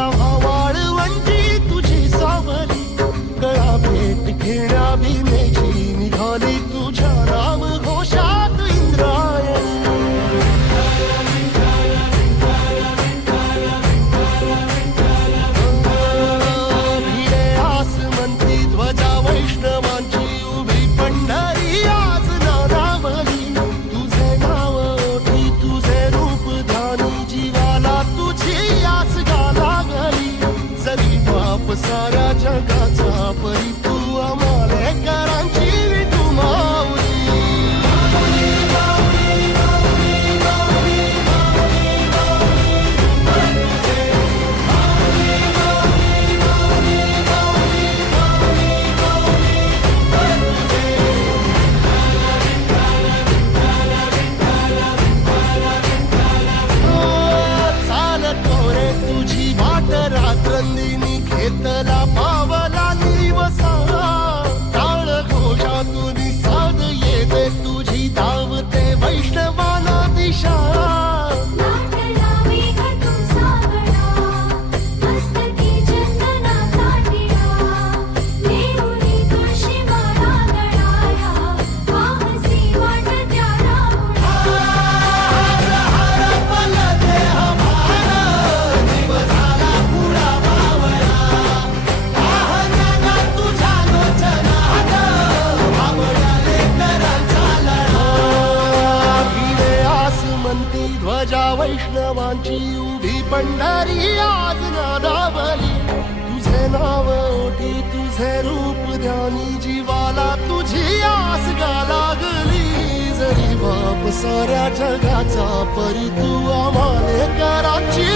या वाळवंटी तुझी सावली, गळा भेट घेण्या भीमेची निघाली तुझ्या राम घोषात इंद्रायणी. भिडे आसमंती ध्वजा वैष्णवांची उभी पंढरी आज नारावली. तुझे नाव ओठी तुझे रूप ध्यानी जीवाला तुझी आस गा लागली. जरी बाप साऱ्या जगाचा परी तू आमालेकरांची विठू माऊली. चालतो रे तुझी वाट रात्रंदिनी घेतला पावला दिवसा. टाळ घोषातून साध येते तुझी धावते वैष्णवाना दिशा. ध्वजा वैष्णवांची उभी पंढरी आज नादावली. तुझे नाव ओठी तुझे रूप ध्यानी जीवाला तुझी आस गा लागली. जरी बाप साऱ्या जगाचा परी तू आमालेकरांची